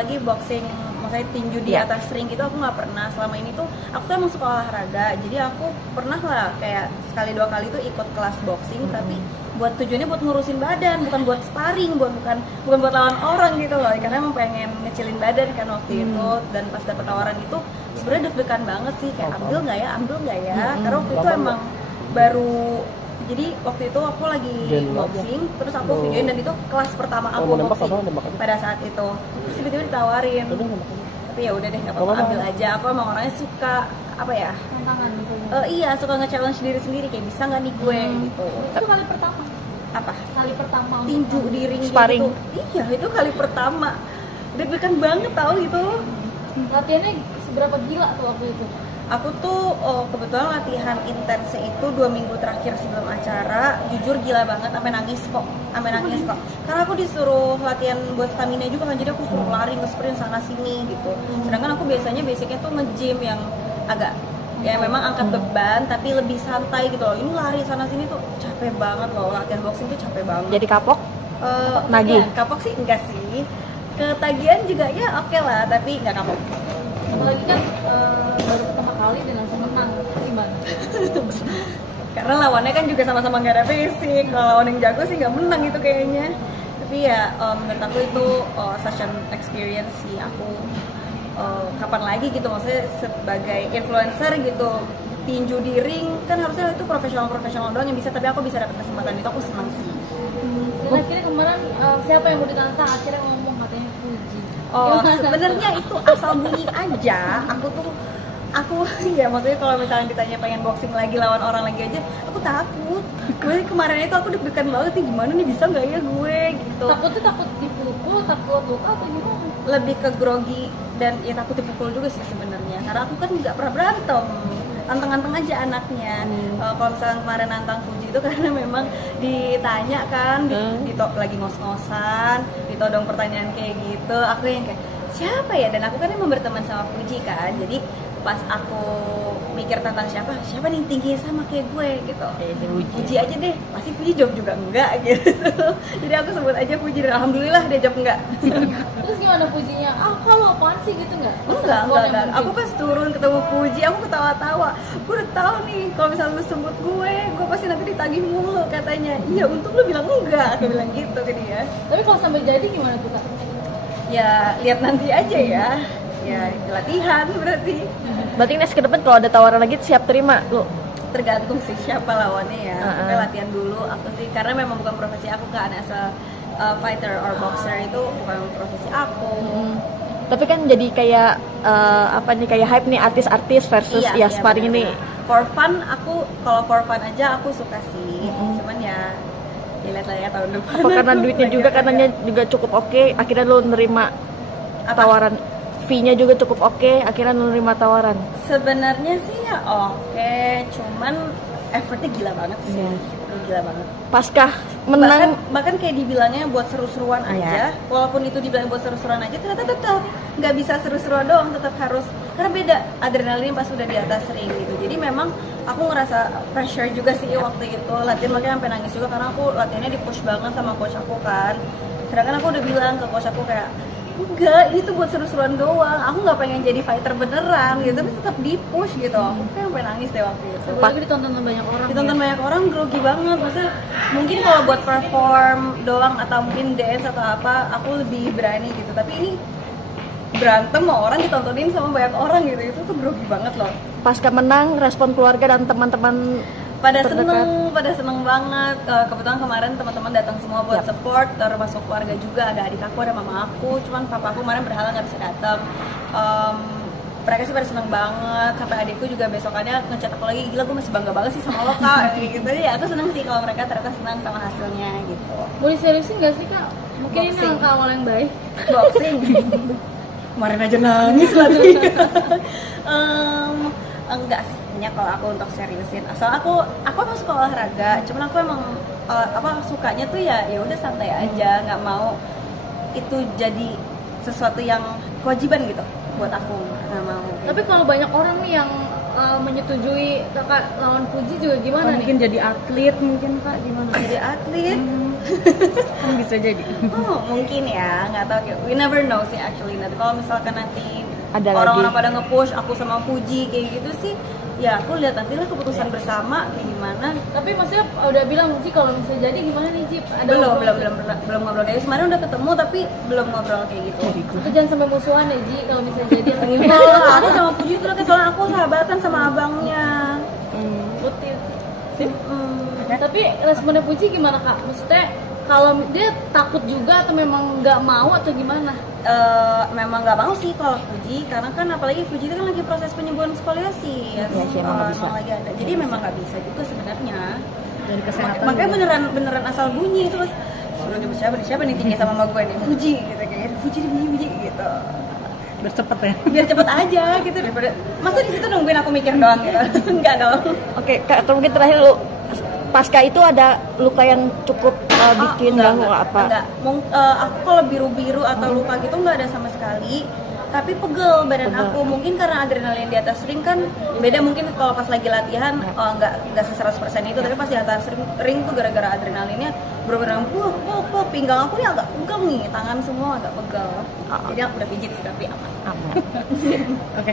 lagi boxing, maksudnya tinju di atas ring gitu aku nggak pernah. Selama ini tuh aku tuh emang suka olahraga, jadi aku pernah lah kayak sekali 2 kali tuh ikut kelas boxing, tapi buat tujuannya buat ngurusin badan, bukan buat sparring, bukan buat lawan orang gitu loh, karena emang pengen ngecilin badan kan waktu itu. Dan pas dapet tawaran itu sebenarnya deg-degan banget sih, kayak ambil nggak ya, karena waktu itu emang baru. Jadi waktu itu aku lagi boxing, terus aku videoin, dan itu kelas pertama aku boxing pada saat itu. Terus tiba-tiba ditawarin, tapi ya udah deh nggak apa-apa, ambil aja. Aku emang orangnya suka apa ya? Tantangan gitu. Iya, suka nge-challenge diri sendiri, kayak bisa nggak nih gue gitu. Itu kali pertama. Apa? Kali pertama tinju di ring sparring. Gitu. Iya, itu kali pertama. Deg-degan banget tau gitu. Latihannya seberapa gila tuh waktu itu? Aku tuh kebetulan latihan intensnya itu 2 minggu terakhir sebelum acara. Jujur gila banget, sampai nangis kok. Karena aku disuruh latihan buat stamina juga kan, jadi aku suruh lari, nge-sprint sana sini gitu. Sedangkan aku basicnya tuh nge-gym yang agak ya memang angkat beban tapi lebih santai gitu loh. Ini lari sana sini tuh capek banget loh, latihan boxing tuh capek banget. Jadi kapok? Nagih? Ya, kapok sih enggak sih. Ketagihan juga ya oke lah, tapi nggak kapok. Apalagi kan baru pertama kali dan langsung menang, gimana? Karena lawannya kan juga sama-sama nggak ada basic. Kalau lawan yang jago sih nggak menang itu kayaknya. Tapi ya menurut aku itu such an experience sih. Aku kapan lagi gitu, maksudnya sebagai influencer gitu, tinju di ring kan harusnya itu profesional doang yang bisa, tapi aku bisa dapat kesempatan itu, aku senang sih. Dan akhirnya kemarin siapa yang mau ditantang, akhirnya ngomong katanya Fuji. Sebenarnya itu asal bunyi aja. Aku ya maksudnya kalau misalnya ditanya pengen boxing lagi lawan orang lagi aja, aku takut. Gue kemarin itu aku deg-degan banget nih, gimana nih, bisa nggak ya gue gitu. Takut dipukul, takut luka atau gimana? Lebih ke grogi dan ya takut dipukul juga sih sebenarnya, karena aku kan nggak pernah berantem, anteng-anteng aja anaknya. Kalau misalnya kemarin nantang Fuji itu karena memang ditanya kan, lagi ngos-ngosan, ditodong pertanyaan kayak gitu, aku yang kayak siapa ya, dan aku kan emang berteman sama Fuji kan, jadi pas aku mikir tentang siapa nih tingginya sama kayak gue gitu, Fuji aja deh, pasti Fuji jawab juga enggak gitu. Jadi aku sebut aja Fuji dan alhamdulillah dia jawab enggak. Terus gimana Fujinya? Kalau apaan sih gitu nggak? Enggak. Aku pas turun ketemu Fuji, aku ketawa-tawa. Gue udah tahu nih kalau misalnya lu sebut gue pasti nanti ditagih mulu katanya. Iya, untung lu bilang enggak, aku bilang gitu ke dia. Tapi kalau sampai jadi gimana tuh Kak? Ya lihat nanti aja ya. Ya latihan berarti. Berarti next ke depan kalau ada tawaran lagi siap terima lu? Tergantung sih siapa lawannya ya. Sampai latihan dulu aku sih, karena memang bukan profesi aku kan, as a fighter or boxer itu bukan profesi aku. Tapi kan jadi kayak kayak hype nih artis-artis versus sparring ini. For fun, kalau for fun aja aku suka sih. Cuman ya dilihat lah ya tahun depan. Apa karena duitnya juga katanya juga cukup oke, akhirnya lu nerima tawaran. Fee-nya juga cukup oke, akhirnya lu nerima tawaran. Sebenarnya sih ya oke, cuman effortnya gila banget sih. Gila banget. Paskah menang bahkan kayak dibilangnya buat seru-seruan aja. Walaupun itu dibilang buat seru-seruan aja, ternyata tetap nggak bisa seru-seruan doang, tetap harus, karena beda adrenalin pas udah di atas ring gitu. Jadi memang aku ngerasa pressure juga sih waktu itu latihan, makanya sampai nangis juga karena aku latihannya di-push banget sama coach aku kan. Sedangkan aku udah bilang ke coach aku kayak, enggak, ini tuh buat seru-seruan doang, aku nggak pengen jadi fighter beneran gitu, tapi tetap di-push gitu. Aku kayak sampai nangis deh waktu itu. Apalagi ditonton banyak orang. Banyak orang, grogi banget. Maksudnya mungkin kalau buat perform doang atau mungkin dance atau apa, aku lebih berani gitu. Tapi ini berantem sama orang, ditontonin sama banyak orang gitu, itu tuh grogi banget loh. Pasca menang, respon keluarga dan teman-teman pada seneng banget. Kebetulan kemarin teman-teman datang semua buat support, termasuk keluarga juga, ada adik aku, ada mama aku. Cuman papa aku kemarin berhalangan nggak bisa datang. Mereka sih pada seneng banget, sampai adikku juga besokannya ngechat aku lagi, gila gue masih bangga banget sih sama lo Kak, gitu. Jadi ya aku seneng sih kalau mereka ternyata senang sama hasilnya gitu. Mau diseriusin nggak sih Kak? Mungkin ini langkah awal yang baik. Boxing. Kemarin aja nangis lagi. Enggak sih, kalau aku untuk seriusin. Asal aku emang suka olahraga, cuman aku emang sukanya tuh ya udah santai aja, nggak mau itu jadi sesuatu yang kewajiban gitu buat aku, nggak mau. Tapi kalau banyak orang nih yang menyetujui Kakak lawan Fuji juga gimana nih? Mungkin jadi atlet mungkin Kak, gimana? Jadi atlet? Kan bisa jadi. Oh, mungkin ya, nggak tahu. We never know sih actually. Nanti kalau misalkan nanti Ada orang-orang lagi. pada nge-push aku sama Fuji kayak gitu sih, ya aku lihat nanti lah keputusan bersama kayak gimana. Tapi maksudnya udah bilang Ji kalau misalnya jadi gimana nih Jip? Ada Belum ngobrol? ngobrol kayak gitu. Kemarin udah ketemu tapi belum ngobrol kayak gitu. Itu jangan sampai musuhan ya Ji kalau misalnya jadi atau gimana? Enggak, aku sama Fuji itu soalnya aku sahabatan sama abangnya. Putih. Hmm. Tapi responnya Puji gimana kak? Maksudnya kalau dia takut juga atau memang nggak mau atau gimana? Memang nggak mau sih kalau Fuji, karena kan apalagi Fuji itu kan lagi proses penyembuhan skoliasi ya, Iya sih, emang nggak bisa. emang lagi ada, jadi memang nggak bisa juga sebenarnya. Dari kesehatan. Makanya beneran asal bunyi terus suruh nyebut siapa nih tinggi sama mama gue nih, Fuji gitu kayak Fuji gitu Biar cepet ya. biar cepet aja gitu, daripada masa di situ nungguin aku mikir doang gitu. Enggak dong. Oke, Kak, atau mungkin terakhir lu pasca itu ada luka yang cukup bikin ganggu apa? Enggak. Aku kalau biru-biru atau luka gitu nggak ada sama sekali. Tapi pegel badan Pegel. aku, mungkin karena adrenalin di atas ring kan beda, mungkin kalau pas lagi latihan nggak 100% itu, tapi pas di atas ring tuh gara-gara adrenalinnya bener-bener pinggang aku nih agak pegel nih, tangan semua agak pegel. Jadi aku udah pijit sih tapi aman. Aman. Oke.